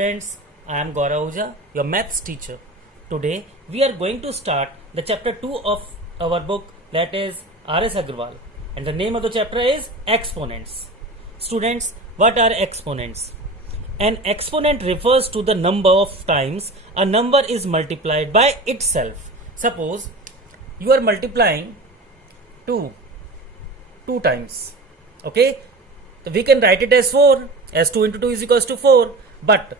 students, I am Gaurav Ahuja, your maths teacher. Today we are going to start the chapter 2 of our book, that is R.S. Agrawal, and the name of the chapter is Exponents. Students, what are exponents? An exponent refers to the number of times a number is multiplied by itself. Suppose you are multiplying 2 times. Okay, so we can write it as 4, as 2 into 2 is equals to 4. But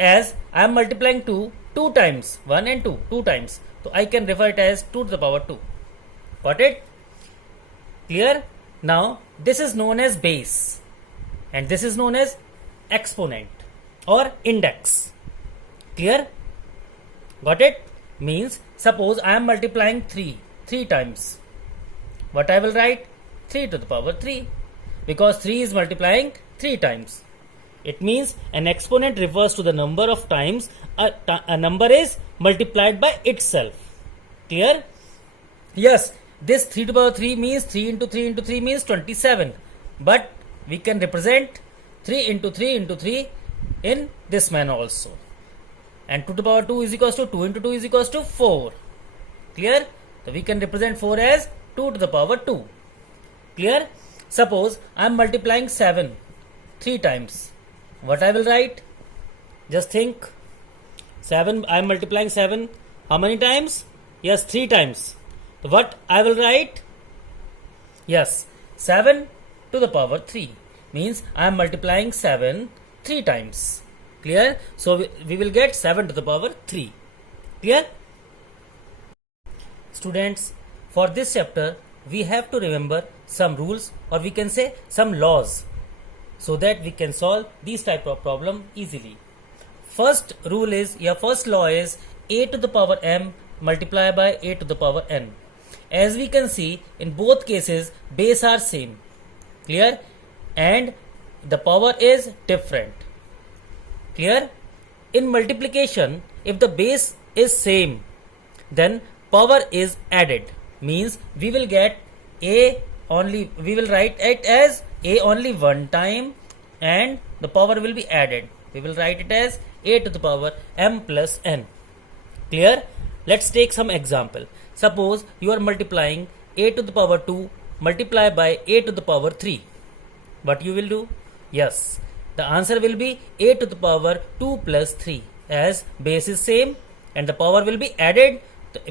as I am multiplying 2 times, 1 and 2 times, so I can refer it as 2 to the power 2. Got it? Clear? Now this is known as base and this is known as exponent or index. Clear? Got it? Means suppose I am multiplying 3 times. What I will write? 3 to the power 3, because 3 is multiplying 3 times. It means an exponent refers to the number of times a number is multiplied by itself. Clear? Yes, this 3 to the power 3 means 3 into 3 into 3 means 27. But we can represent 3 into 3 into 3 in this manner also. And 2 to the power 2 is equals to 2 into 2 is equals to 4. Clear? So we can represent 4 as 2 to the power 2. Clear? Suppose I am multiplying 7 3 times. What I will write? Just think. 7, I am multiplying 7 how many times? Yes, 3 times. So what I will write? Yes, 7 to the power 3 means I am multiplying 7 3 times. Clear? So we will get 7 to the power 3. Clear? Students, for this chapter we have to remember some rules, or we can say some laws, so that we can solve these type of problem easily. First rule is, first law is a to the power m multiplied by a to the power n. As we can see, in both cases base are same. Clear? And the power is different. Clear? In multiplication, if the base is same, then power is added. Means we will get a only, we will write it as a only one time and the power will be added. We will write it as a to the power m plus n. Clear? Let's take some example. Suppose you are multiplying a to the power 2 multiplied by a to the power 3. What you will do? Yes, the answer will be a to the power 2 plus 3, as base is same and the power will be added.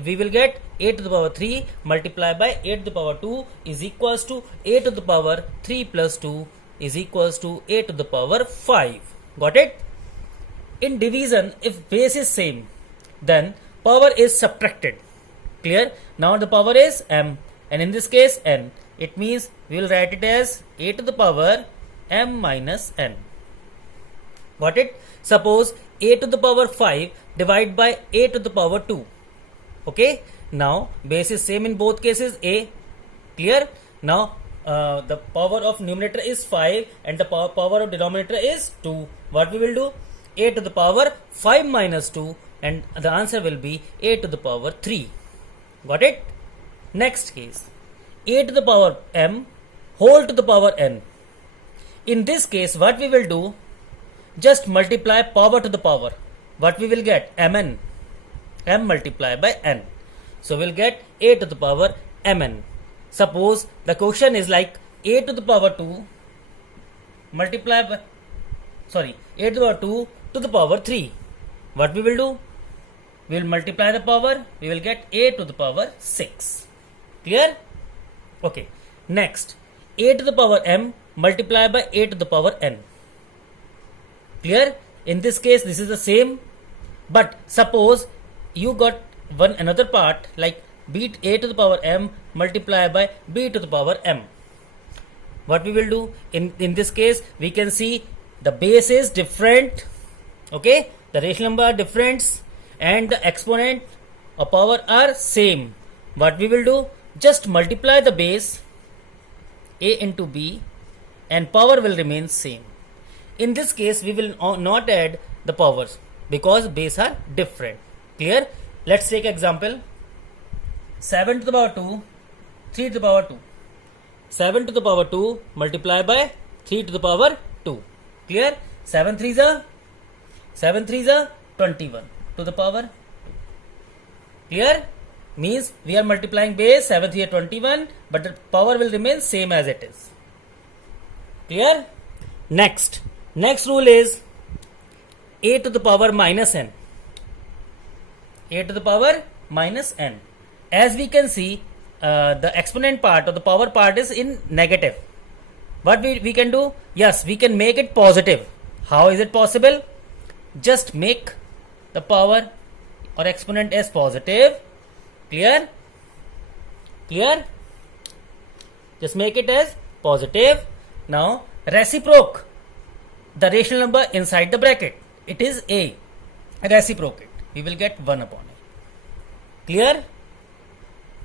We will get a to the power 3 multiplied by a to the power 2 is equals to a to the power 3 plus 2 is equals to a to the power 5. Got it? In division, if base is same, then power is subtracted. Clear? Now the power is m and in this case n. It means we will write it as a to the power m minus n. Got it? Suppose a to the power 5 divided by a to the power 2. Okay, now base is same in both cases a. Clear? Now the power of numerator is 5 and the power of denominator is 2. What we will do? A to the power 5 minus 2 and the answer will be a to the power 3. Got it? Next case, a to the power m whole to the power n. In this case what we will do? Just multiply power to the power. What we will get? Mn. M multiplied by n. So we'll get a to the power mn. Suppose the question is like a to the power 2 multiplied by, a to the power 2 to the power 3. What we will do? We will multiply the power. We will get a to the power 6. Clear? Okay. Next, a to the power m multiplied by a to the power n. Clear? In this case this is the same, but suppose you got one another part like b a to the power m multiplied by b to the power m. What we will do? In this case we can see the base is different. Okay, the rational number are different and the exponent or power are same. What we will do? Just multiply the base a into b and power will remain same. In this case we will not add the powers because base are different. Clear? Let's take example. 7 to the power 2, 3 to the power 2. 7 to the power 2 multiplied by 3 to the power 2. Clear? 7 3s are 7 3s are 21 to the power 2. Clear? Means we are multiplying base 7 3 are 21, but the power will remain same as it is. Clear? Next rule is a to the power minus n. A to the power minus n. As we can see, the exponent part or the power part is in negative. What we can do? Yes, we can make it positive. How is it possible? Just make the power or exponent as positive. Clear? Clear? Just make it as positive. Now reciproke the rational number inside the bracket. It is a. Reciprocate. We will get 1 upon a. Clear?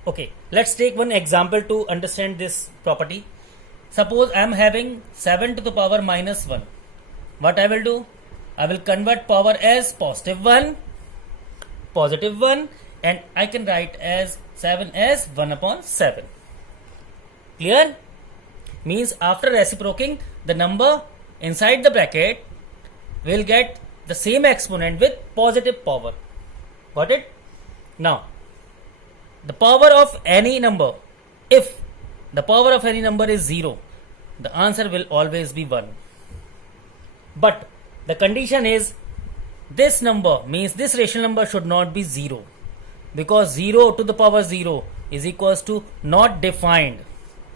Okay, let's take one example to understand this property. Suppose I am having 7 to the power minus 1. What I will do? I will convert power as positive 1, and I can write as 7 as 1 upon 7. Clear? Means after reciprocating, the number inside the bracket will get the same exponent with positive power. Got it? Now, the power of any number, if the power of any number is 0, the answer will always be 1. But the condition is this number, means this rational number should not be 0, because 0 to the power 0 is equals to not defined.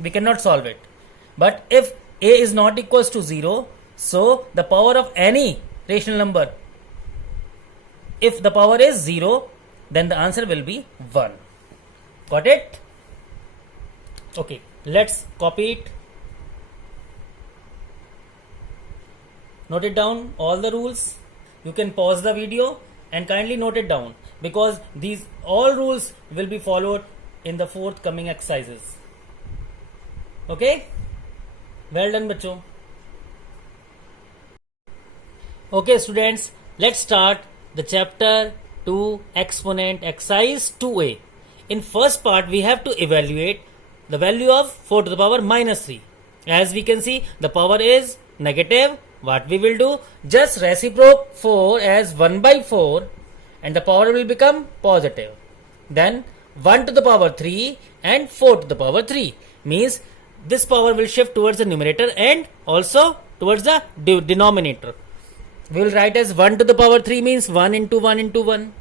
We cannot solve it. But if a is not equals to 0, so the power of any rational number, if the power is 0, then the answer will be 1. Got it? Okay, let's copy it. Note it down, all the rules. You can pause the video and kindly note it down, because these all rules will be followed in the forthcoming exercises. Okay? Well done, bachcho. Okay, students, let's start the chapter 2 exponent exercise 2a. In first part, we have to evaluate the value of 4 to the power minus 3. As we can see, the power is negative. What we will do? Just reciproc 4 as 1 by 4 and the power will become positive. Then 1 to the power 3 and 4 to the power 3. Means this power will shift towards the numerator and also towards the denominator. We will write as 1 to the power 3 means 1 into 1 into 1.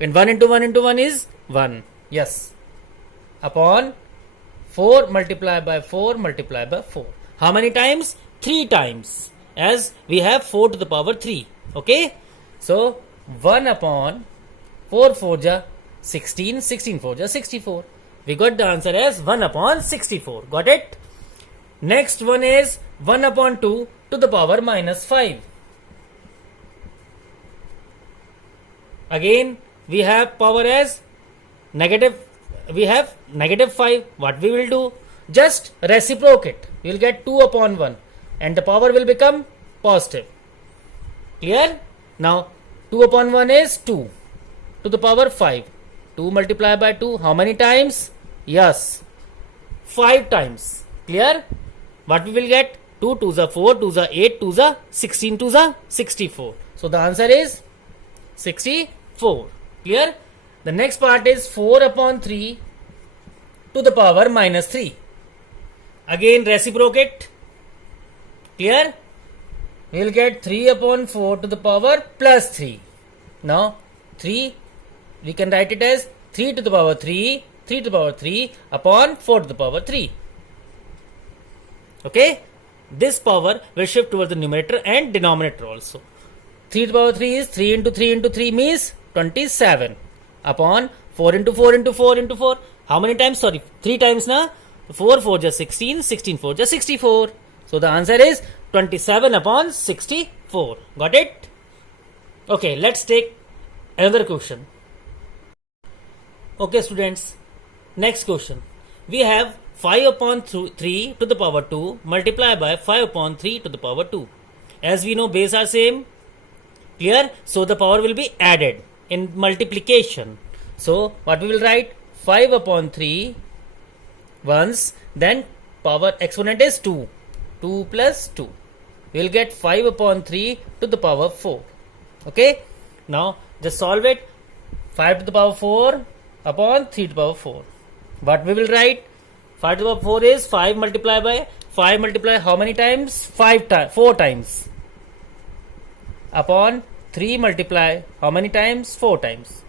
And 1 into 1 into 1 is 1. Yes. Upon 4 multiplied by 4 multiplied by 4. How many times? 3 times. As we have 4 to the power 3. Okay. So 1 upon 4 4 ja 16, 16 4 ja 64. We got the answer as 1 upon 64. Got it? Next one is 1 upon 2 to the power minus 5. Again, we have power as negative. We have negative 5. What we will do? Just reciprocate. We will get 2 upon 1. And the power will become positive. Clear? Now 2 upon 1 is 2 to the power 5. 2 multiplied by 2, how many times? Yes, 5 times. Clear? What we will get? 2 2s are 4, 2s are 8, 2s are 16, 2s are 64. So the answer is 64. Clear? The next part is 4 upon 3 to the power minus 3. Again reciprocate. Clear? We will get 3 upon 4 to the power plus 3. Now 3, we can write it as 3 to the power 3, 3 to the power 3 upon 4 to the power 3. Okay? This power will shift towards the numerator and denominator also. 3 to the power 3 is 3 into 3 into 3 means 27 upon 4 into 4 into 4 into 4. How many times? Sorry, 3 times na? 4 4 just 16, 16 4 just 64. So the answer is 27 upon 64. Got it? Okay, let's take another question. Okay, students. Next question. We have 5 upon 3 to the power 2 multiplied by 5 upon 3 to the power 2. As we know, base are same. Clear? So the power will be added in multiplication. So what we will write? 5 upon 3 once, then power exponent is 2. 2 plus 2. We will get 5 upon 3 to the power 4. Okay, now just solve it. 5 to the power 4 upon 3 to the power 4. What we will write? 5 to the power 4 is 5 multiplied by 5 multiplied how many times? 4 times. Upon 3 multiply how many times? 4 times.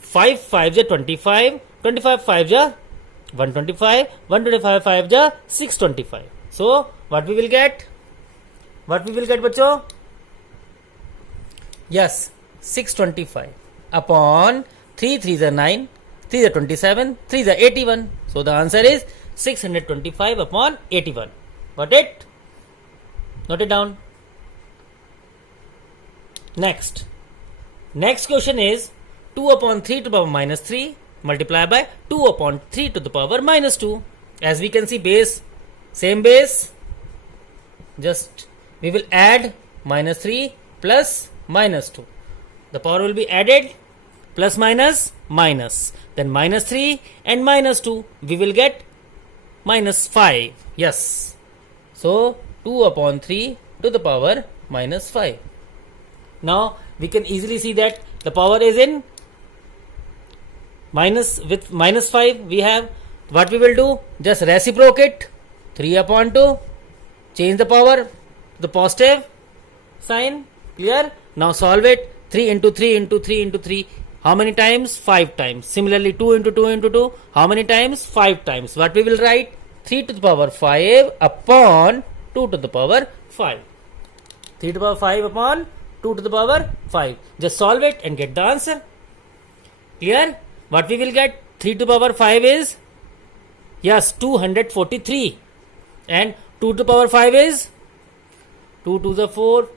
5 5 is 25. 25 5 is 125. 125 5 is 625. So what we will get? What we will get, bachcho? Yes, 625 upon 3 3 is 9, 3 is 27, 3 is 81. So the answer is 625 upon 81. Got it? Note it down. Next question is 2 upon 3 to the power minus 3 multiplied by 2 upon 3 to the power minus 2. As we can see, base, same base, just we will add minus 3 plus minus 2. The power will be added, plus minus minus, then minus 3 and minus 2, we will get minus 5. Yes, so 2 upon 3 to the power minus 5. Now we can easily see that the power is in minus, with minus 5 we have. What we will do? Just reciprocate 3 upon 2, change the power to the positive sign. Clear? Now solve it. 3 into 3 into 3 into 3. How many times? 5 times. Similarly 2 into 2 into 2. How many times? 5 times. What we will write? 3 to the power 5 upon 2 to the power 5. 3 to the power 5 upon 2 to the power 5. Just solve it and get the answer. Clear? What we will get? 3 to the power 5 is, yes, 243. And 2 to the power 5 is 2 to the 4,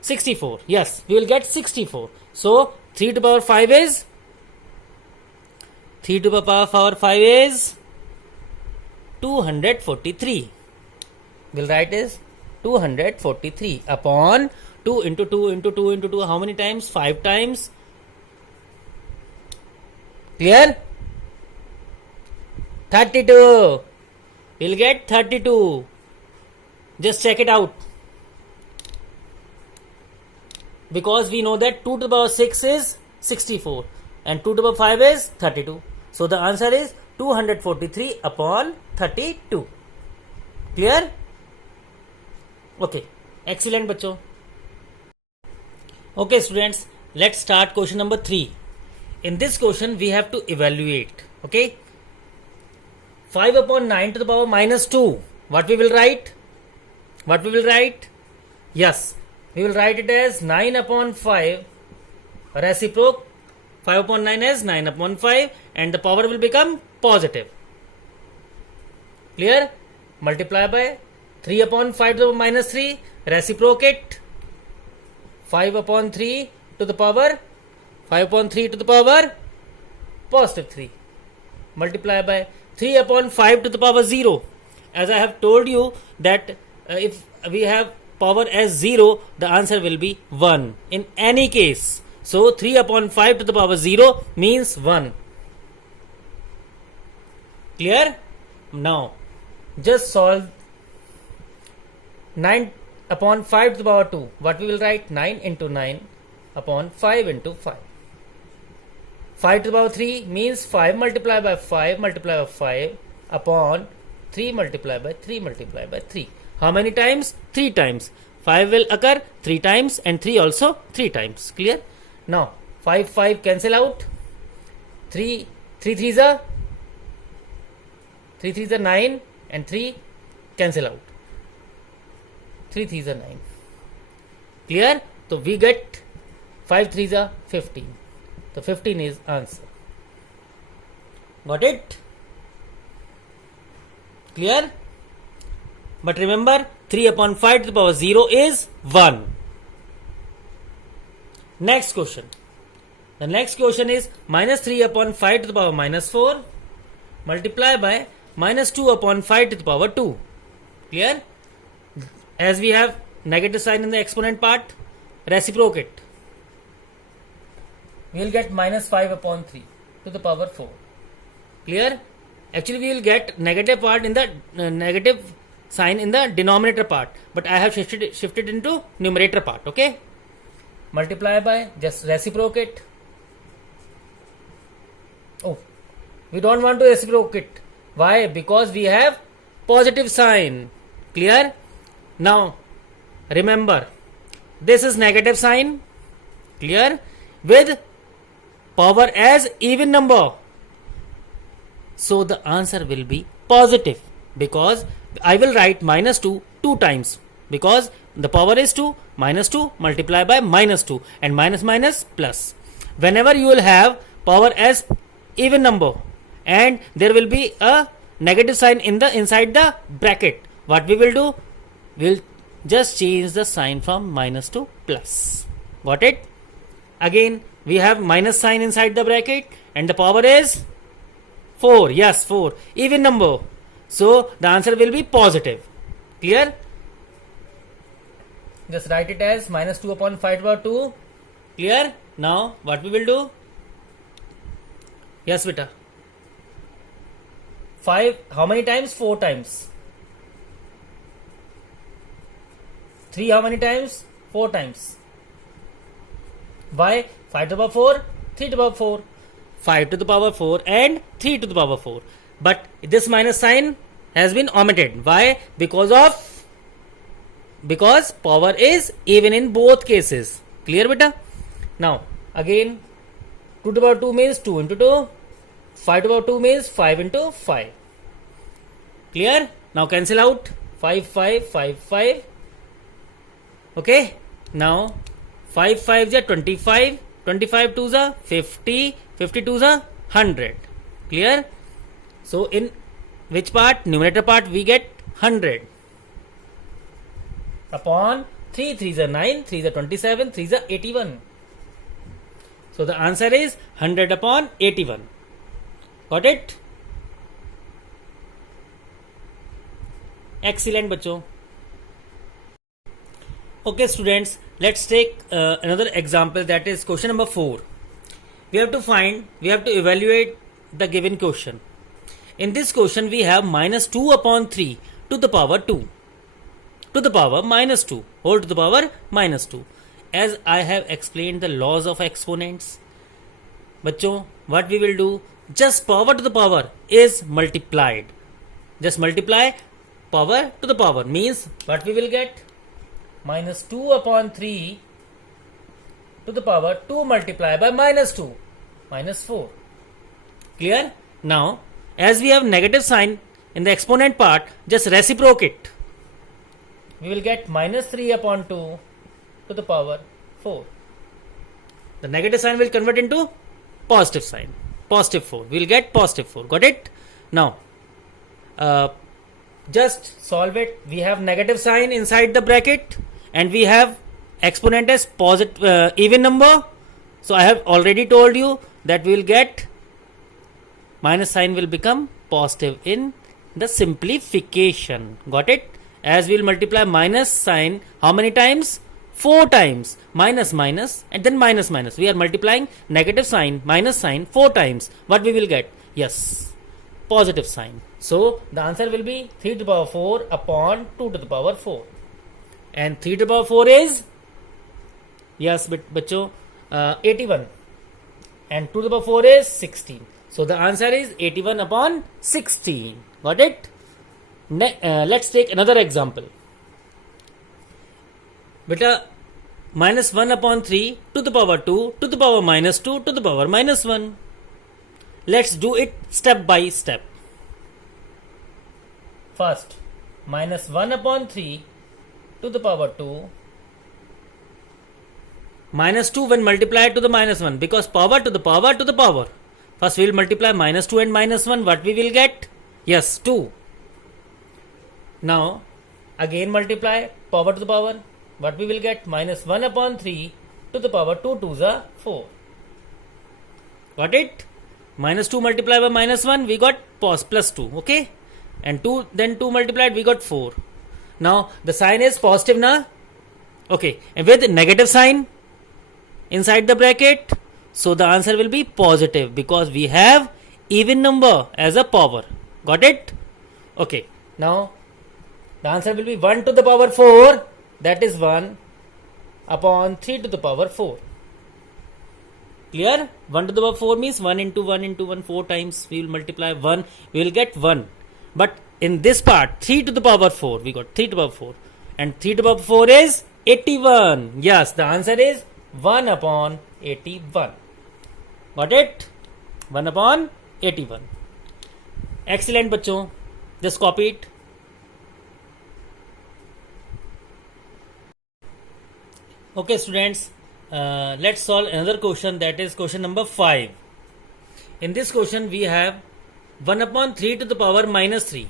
64. Yes, we will get 64. So 3 to the power 5 is 3 to the power 5 is 243. We'll write is 243 upon 2 into 2 into 2 into 2. How many times? 5 times. Clear? 32. We'll get 32. Just check it out. Because we know that 2 to the power 6 is 64 and 2 to the power 5 is 32. So the answer is 243 upon 32. Clear? Okay. Excellent, bachcho. Okay, students. Let's start question number 3. In this question, we have to evaluate. Okay. 5 upon 9 to the power minus 2. What we will write? What we will write? Yes. We will write it as 9 upon 5 reciproc. 5 upon 9 as 9 upon 5 and the power will become positive. Clear? Multiply by 3 upon 5 to the power minus 3 reciprocate 5 upon 3 to the power 5 upon 3 to the power positive 3. Multiply by 3 upon 5 to the power 0. As I have told you that if we have power as 0, the answer will be 1 in any case. So 3 upon 5 to the power 0 means 1. Clear? Now just solve 9 upon 5 to the power 2. What we will write? 9 into 9 upon 5 into 5. 5 to the power 3 means 5 multiplied by 5 multiplied by 5 upon 3 multiplied by 3 multiplied by 3. How many times? 3 times. 5 will occur 3 times and 3 also 3 times. Clear? Now 5 5 cancel out. 3 3 is a 9 and 3 cancel out. 3 3 is a 9. Clear? So we get 5 3 is a 15. So 15 is answer. Got it? Clear? But remember 3 upon 5 to the power 0 is 1. Next question. The next question is minus 3 upon 5 to the power minus 4 multiply by minus 2 upon 5 to the power 2. Clear? As we have negative sign in the exponent part, reciprocate. We will get minus 5 upon 3 to the power 4. Clear? Actually we will get negative part in the negative sign in the denominator part, but I have shifted into numerator part. Okay. multiply by, just reciprocate. Oh, we don't want to reciprocate. Why? Because we have positive sign. Clear? Now, remember, this is negative sign. Clear? With power as even number. So the answer will be positive, because I will write minus 2 two times, because the power is 2, minus 2 multiply by minus 2, and minus minus plus. Whenever you will have power as even number and there will be a negative sign inside the bracket, what we will do? We'll just change the sign from minus to plus. Got it? Again, we have minus sign inside the bracket and the power is 4. Yes, 4. Even number. So the answer will be positive. Clear? Just write it as minus 2 upon 5 over 2. Clear? Now what we will do? Yes, beta. 5 how many times? 4 times. 3 how many times? 4 times. Why? 5 to the power 4, 3 to the power 4. 5 to the power 4 and 3 to the power 4. But this minus sign has been omitted. Why? Because power is even in both cases. Clear, beta? Now, again, 2 to the power 2 means 2 into 2. 5 to the power 2 means 5 into 5. Clear? Now cancel out. 5, 5, 5, 5. Okay. Now, 5 5 is 25. 25 2 is 50. 50 2 is 100. Clear? So, in which part? Numerator part we get 100. Upon 3 3 is 9. 3 is 27. 3 is 81. So, the answer is 100 upon 81. Got it? Excellent, बच्चों. Okay, students, let's take another example, that is question number 4. We have to evaluate the given question. In this question, we have minus 2 upon 3 to the power 2 to the power minus 2 whole to the power minus 2. As I have explained the laws of exponents, बच्चों, what we will do? Just power to the power is multiplied. Just multiply power to the power, means what we will get? Minus 2 upon 3 to the power 2 multiplied by minus 2, minus 4. Clear? Now, as we have negative sign in the exponent part, just reciprocate. We will get minus 3 upon 2 to the power 4. The negative sign will convert into positive sign. Positive 4. We will get positive 4. Got it? Now, just solve it. We have negative sign inside the bracket and we have exponent as positive even number. So I have already told you that we will get minus sign will become positive in the simplification. Got it? As we will multiply minus sign how many times? 4 times. Minus minus and then minus minus. We are multiplying negative sign minus sign 4 times. What we will get? Yes, positive sign. So the answer will be 3 to the power 4 upon 2 to the power 4. And 3 to the power 4 is, yes, bachcho, 81. And 2 to the power 4 is 16. So the answer is 81 upon 16. Got it? Let's take another example. Beta, minus 1 upon 3 to the power 2 to the power minus 2 to the power minus 1. Let's do it step by step. First, minus 1 upon 3 to the power 2. Minus 2 when multiplied to the minus 1, because power to the power to the power. First we will multiply minus 2 and minus 1. What we will get? Yes, 2. Now, again multiply power to the power. What we will get? Minus 1 upon 3 to the power 2 2 is 4. Got it? Minus 2 multiplied by minus 1, we got plus 2. Okay? And 2, then 2 multiplied, we got 4. Now, the sign is positive, na? Okay. And with negative sign inside the bracket, so the answer will be positive, because we have even number as a power. Got it? Okay. Now, the answer will be 1 to the power 4. That is 1. upon 3 to the power 4. Clear? 1 to the power 4 means 1 into 1 into 1 4 times. We will multiply 1. We will get 1. But in this part, 3 to the power 4. We got 3 to the power 4. And 3 to the power 4 is 81. Yes, the answer is 1 upon 81. Got it? 1 upon 81. Excellent, बच्चों. Just copy it. Okay, students. Let's solve another question, that is question number 5. In this question we have 1 upon 3 to the power minus 3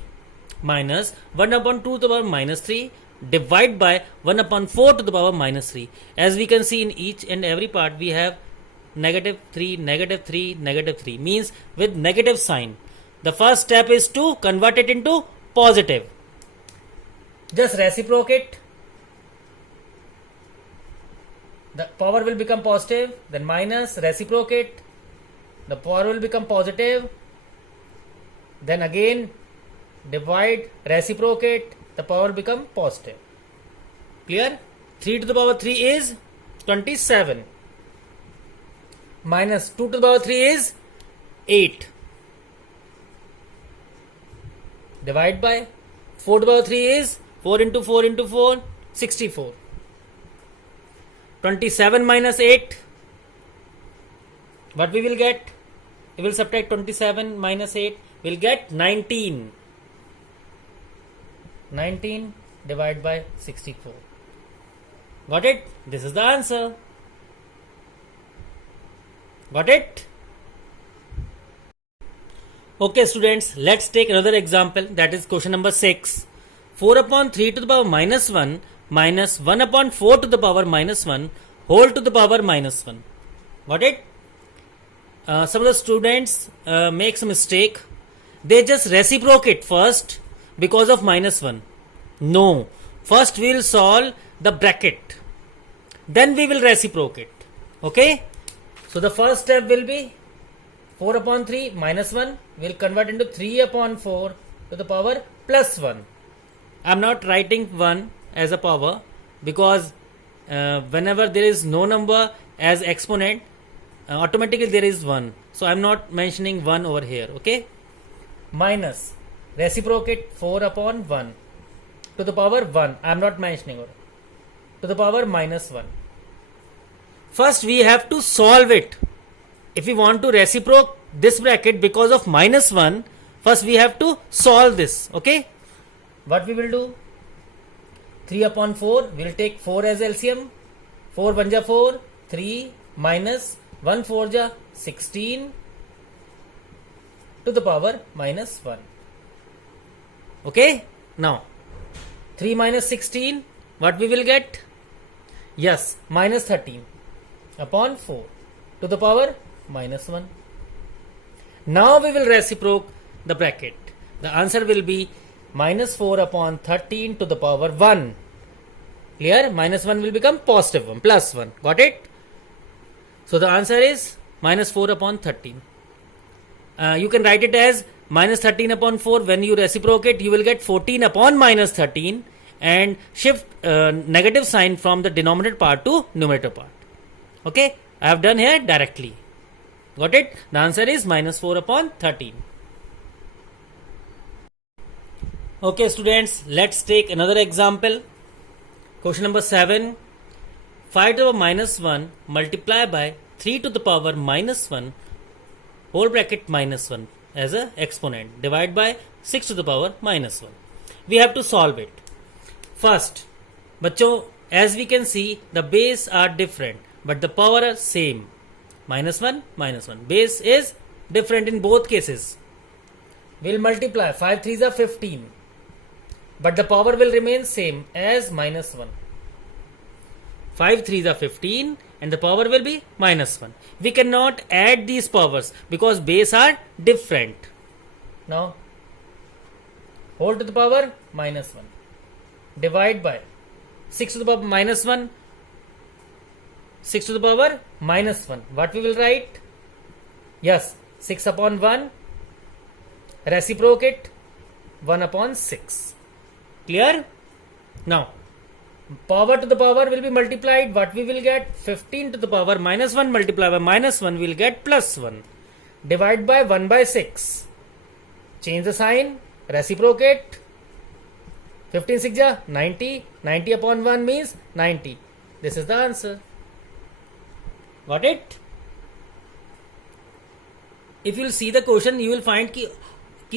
minus 1 upon 2 to the power minus 3 divide by 1 upon 4 to the power minus 3. As we can see, in each and every part we have negative 3, negative 3, negative 3, means with negative sign. The first step is to convert it into positive. Just reciprocate. The power will become positive, then minus, reciprocate, the power will become positive, then again divide, reciprocate, the power will become positive. Clear? 3 to the power 3 is 27, minus 2 to the power 3 is 8, divide by 4 to the power 3 is 4 into 4 into 4, 64. 27 minus 8, what we will get? We will subtract 27 minus 8, we will get 19. 19 divided by 64. Got it? This is the answer. Got it? Okay, students, let's take another example, that is question number 6. 4 upon 3 to the power minus 1 minus 1 upon 4 to the power minus 1 whole to the power minus 1. Got it? Some of the students make some mistake. They just reciprocate first because of minus 1. No. First we will solve the bracket. Then we will reciprocate. Okay? So the first step will be 4 upon 3 minus 1 will convert into 3 upon 4 to the power plus 1. I am not writing 1 as a power because whenever there is no number as exponent, automatically there is 1. So I am not mentioning 1 over here. Okay? Minus, reciprocate 4 upon 1 to the power 1. I am not mentioning it. To the power minus 1. First we have to solve it. If we want to reciprocate this bracket because of minus 1, first we have to solve this. Okay? What we will do? 3 upon 4, we will take 4 as LCM. 4 1 ja 4, 3 minus 1 4 ja 16 to the power minus 1. Okay? Now, 3 minus 16, what we will get? Yes, minus 13 upon 4 to the power minus 1. Now we will reciprocate the bracket. The answer will be minus 4 upon 13 to the power 1. Clear? Minus 1 will become positive 1, plus 1. Got it? So the answer is minus 4 upon 13. You can write it as minus 13 upon 4. When you reciprocate, you will get 14 upon minus 13 and shift negative sign from the denominator part to numerator part. Okay? I have done here directly. Got it? The answer is minus 4 upon 13. Okay, students, let's take another example. Question number 7. 5 to the power minus 1 multiply by 3 to the power minus 1 whole bracket minus 1 as a exponent divide by 6 to the power minus 1. We have to solve it. First, बच्चों, as we can see, the base are different but the power are same. Minus 1, minus 1. Base is different in both cases. We'll multiply. 5 3s are 15. But the power will remain same as minus 1. 5 3s are 15 and the power will be minus 1. We cannot add these powers because base are different. Now, whole to the power minus 1. Divide by 6 to the power minus 1. 6 to the power minus 1. What we will write? Yes, 6 upon 1. Reciprocate 1 upon 6. Clear? Now, power to the power will be multiplied. What we will get? 15 to the power minus 1 multiplied by minus 1 will get plus 1. Divide by 1 by 6. Change the sign. Reciprocate. 15 6 ja 90. 90 upon 1 means 90. This is the answer. Got it? If you will see the question, you will find ki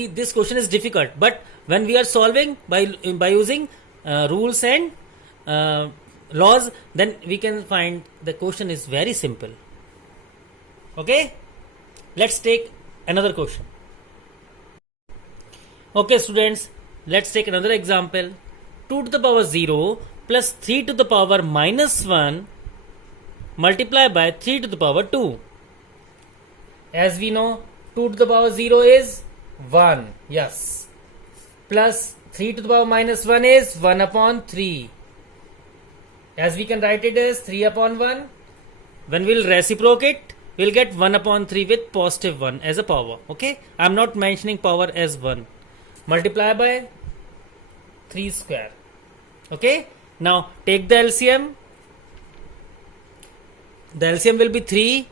this question is difficult. But when we are solving by using rules and laws, then we can find the question is very simple. Okay? Let's take another question. Okay, students, let's take another example. 2 to the power 0 plus 3 to the power minus 1 multiplied by 3 to the power 2. As we know, 2 to the power 0 is 1. Yes. Plus 3 to the power minus 1 is 1 upon 3. As we can write it as 3 upon 1. When we'll reciprocate, we'll get 1 upon 3 with positive 1 as a power. Okay? I'm not mentioning power as 1. Multiply by 3 square. Okay? Now take the LCM. The LCM will be 3.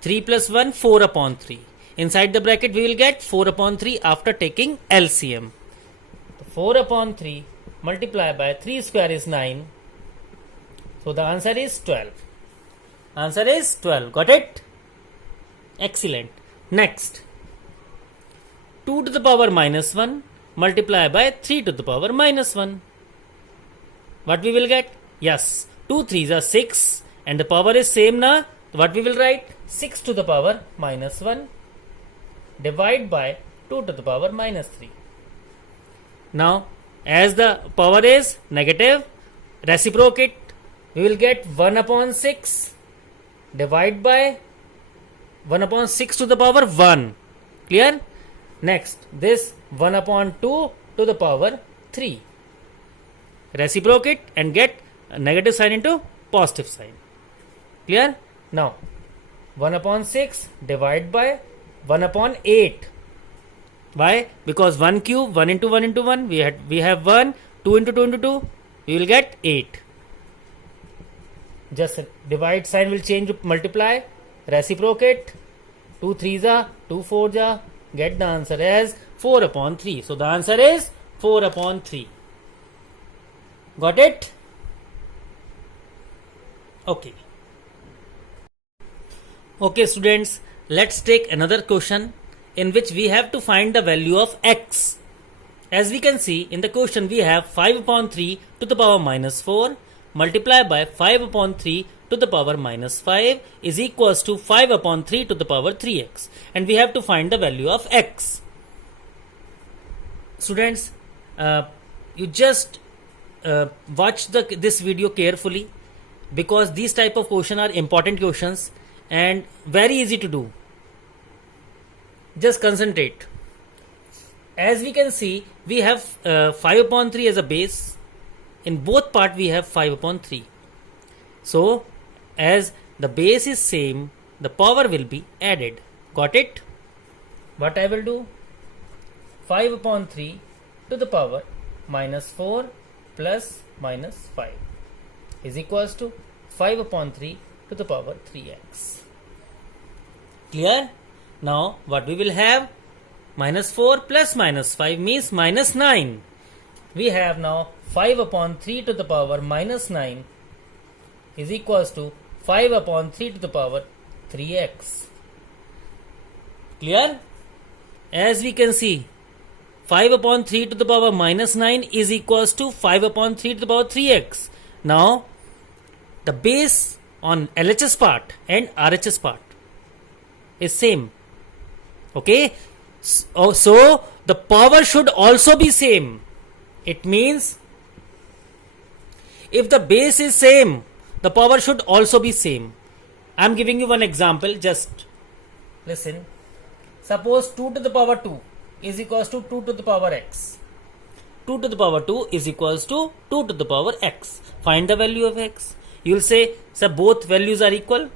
3 plus 1, 4 upon 3. Inside the bracket, we will get 4 upon 3 after taking LCM. 4 upon 3 multiplied by 3 square is 9. So the answer is 12. Answer is 12. Got it? Excellent. Next. 2 to the power minus 1 multiplied by 3 to the power minus 1. What we will get? Yes. 2 3s are 6 and the power is same na. What we will write? 6 to the power minus 1 divide by 2 to the power minus 3. Now, as the power is negative, reciprocate, we will get 1 upon 6 divide by 1 upon 6 to the power 1. Clear? Next, this 1 upon 2 to the power 3. Reciprocate and get a negative sign into positive sign. Clear? Now, 1 upon 6 divide by 1 upon 8. Why? Because 1 cube, 1 into 1 into 1, we have 1, 2 into 2 into 2, we will get 8. Just divide sign will change to multiply, reciprocate, 2 3s are, 2 4s are, get the answer as 4 upon 3. So the answer is 4 upon 3. Got it? Okay. Okay, students, let's take another question in which we have to find the value of x. As we can see in the question, we have 5 upon 3 to the power minus 4 multiplied by 5 upon 3 to the power minus 5 is equals to 5 upon 3 to the power 3x, and we have to find the value of x. Students, you just watch this video carefully, because these type of questions are important questions and very easy to do. Just concentrate. As we can see, we have 5 upon 3 as a base. In both part we have 5 upon 3. So as the base is same, the power will be added. Got it? What I will do? 5 upon 3 to the power minus 4 plus minus 5 is equals to 5 upon 3 to the power 3x. Clear? Now what we will have? Minus 4 plus minus 5 means minus 9. We have now 5 upon 3 to the power minus 9 is equals to 5 upon 3 to the power 3x. Clear? As we can see, 5 upon 3 to the power minus 9 is equals to 5 upon 3 to the power 3x. Now, the base on LHS part and RHS part is same. Okay? So, the power should also be same. It means, if the base is same, the power should also be same. I am giving you one example, just listen. Suppose 2 to the power 2 is equals to 2 to the power x. 2 to the power 2 is equals to 2 to the power x. Find the value of x. You will say, sir, both values are equal.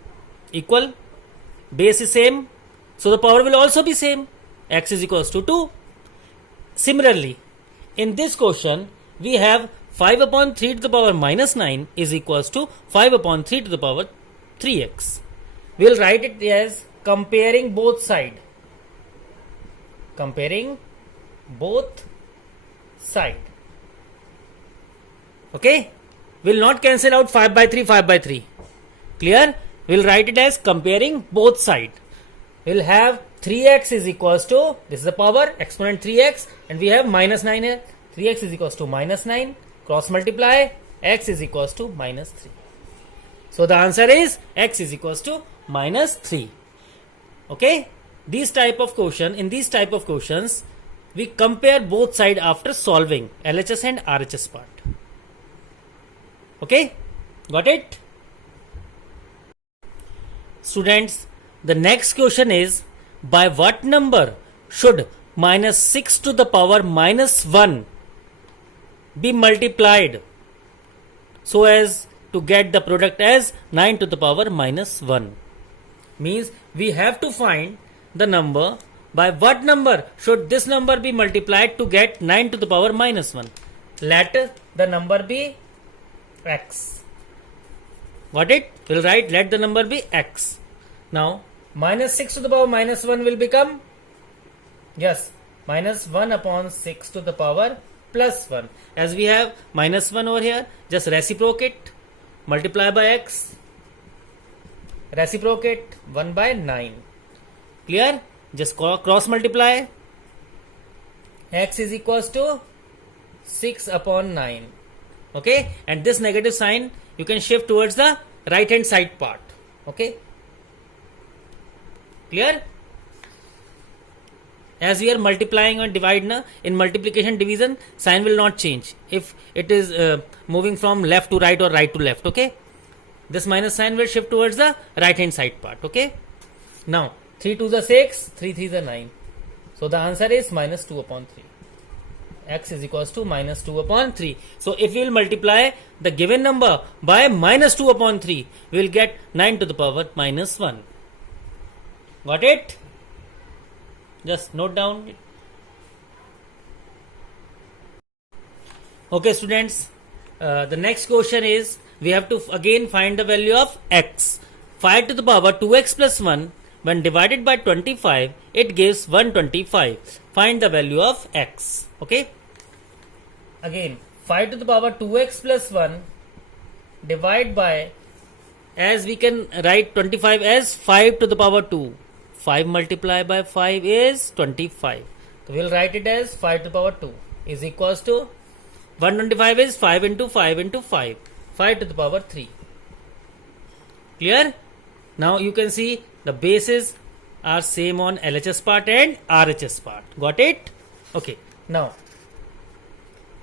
Equal. Base is same. So the power will also be same. X is equals to 2. Similarly, in this question, we have 5 upon 3 to the power minus 9 is equals to 5 upon 3 to the power 3x. We'll write it as comparing both side. Comparing both side. Okay? We'll not cancel out 5 by 3, 5 by 3. Clear? We'll write it as comparing both side. We'll have 3x is equals to, this is the power, exponent 3x, and we have minus 9 here. 3x is equals to minus 9. Cross multiply, x is equals to minus 3. So the answer is x is equals to minus 3. Okay? In these type of questions, we compare both sides after solving LHS and RHS part. Okay? Got it? Students, the next question is, by what number should minus 6 to the power minus 1 be multiplied so as to get the product as 9 to the power minus 1? Means we have to find the number. By what number should this number be multiplied to get 9 to the power minus 1? Let the number be x. Got it? We'll write let the number be x. Now minus 6 to the power minus 1 will become, yes, minus 1 upon 6 to the power plus 1. As we have minus 1 over here, just reciprocate, multiply by x, reciprocate 1 by 9. Clear? Just cross multiply, x is equals to 6 upon 9. Okay? And this negative sign you can shift towards the right hand side part. Okay? Clear? As we are multiplying and dividing, in multiplication division, sign will not change if it is moving from left to right or right to left. Okay? This minus sign will shift towards the right hand side part. Okay? Now 3 2 is 6, 3 3 is 9. So the answer is minus 2 upon 3. X is equals to minus 2 upon 3. So if we will multiply the given number by minus 2 upon 3, we will get 9 to the power minus 1. Got it? Just note down. Okay, students. The next question is, we have to again find the value of x. 5 to the power 2x plus 1, when divided by 25, it gives 125. Find the value of x. Okay. Again, 5 to the power 2x plus 1 divide by, as we can write 25 as 5 to the power 2. 5 multiplied by 5 is 25. So we will write it as 5 to the power 2 is equals to 125 is 5 into 5 into 5. 5 to the power 3. Clear? Now you can see the bases are same on LHS part and RHS part. Got it? Okay. Now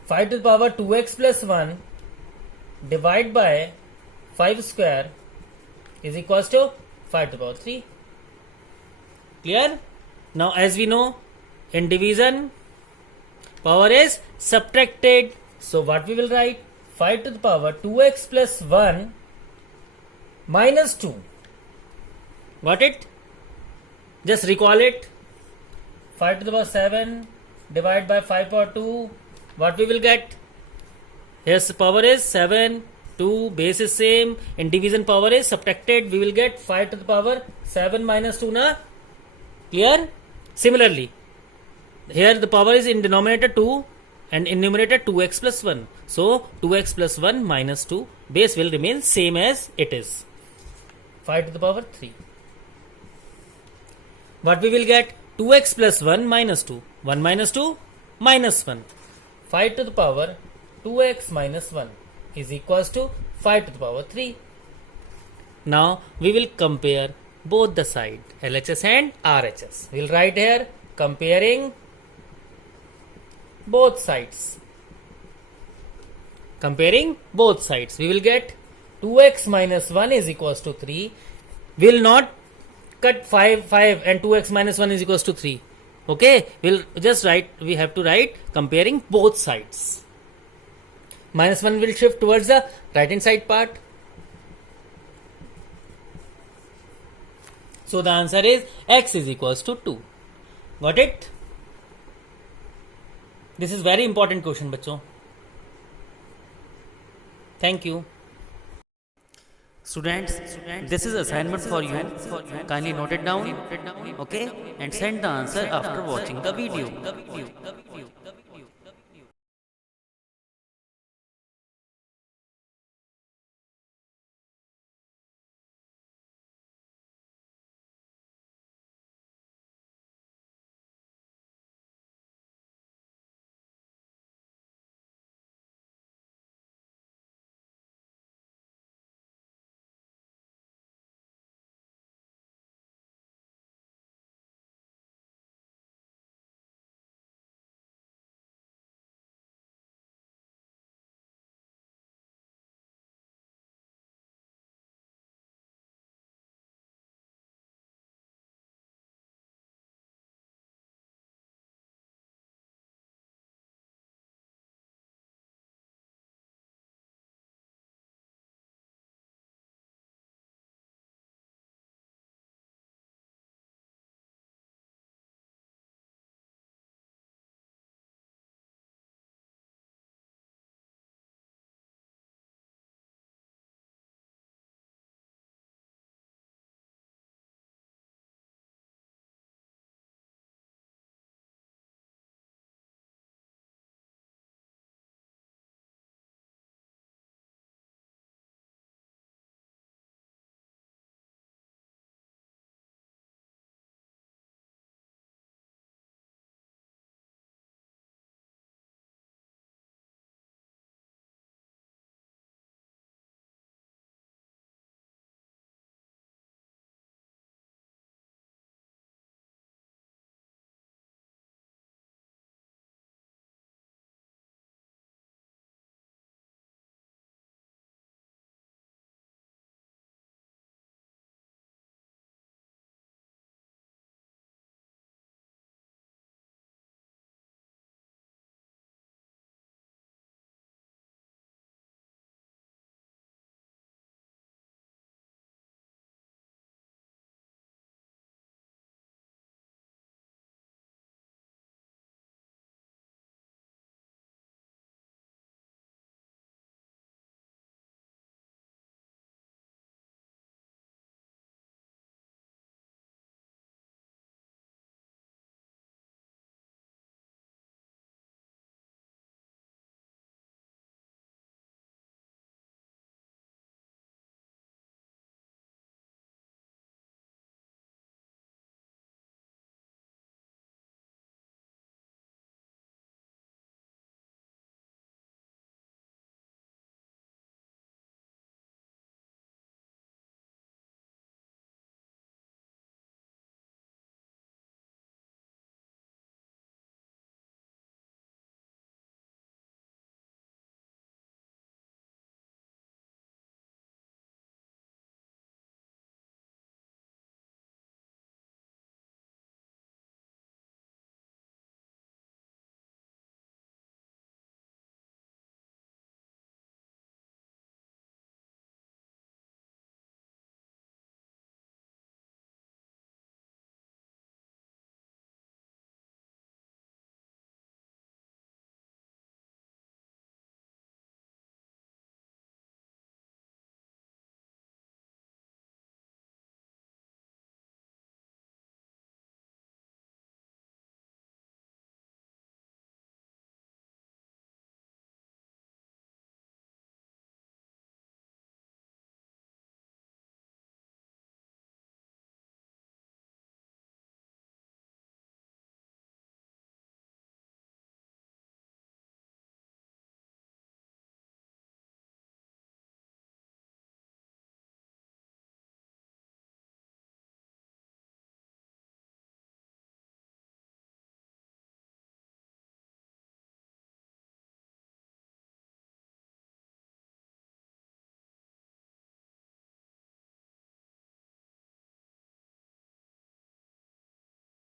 5 to the power 2x plus 1 divide by 5 square is equals to 5 to the power 3. Clear? Now as we know, in division, power is subtracted. So what we will write? 5 to the power 2x plus 1 minus 2. Got it? Just recall it. 5 to the power 7 divided by 5 power 2. What we will get? Here's the power is 7, 2, base is same. In division, power is subtracted. We will get 5 to the power 7 minus 2 na? Clear? Similarly, here the power is in denominator 2 and in numerator 2x plus 1. So 2x plus 1 minus 2, base will remain same as it is. 5 to the power 3. What we will get? 2x plus 1 minus 2. 1 minus 2 minus 1. 5 to the power 2x minus 1 is equals to 5 to the power 3. Now we will compare both the side, LHS and RHS. We will write here comparing both sides. Comparing both sides. We will get 2x minus 1 is equals to 3. We will not cut 5 and 2x minus 1 is equals to 3. Okay, we'll just write, we have to write comparing both sides. Minus 1 will shift towards the right hand side part. So the answer is x is equals to 2. Got it? This is very important question, बच्चों. Thank you. Students, this is assignment for you. Kindly note it down, okay, and send the answer after watching the video.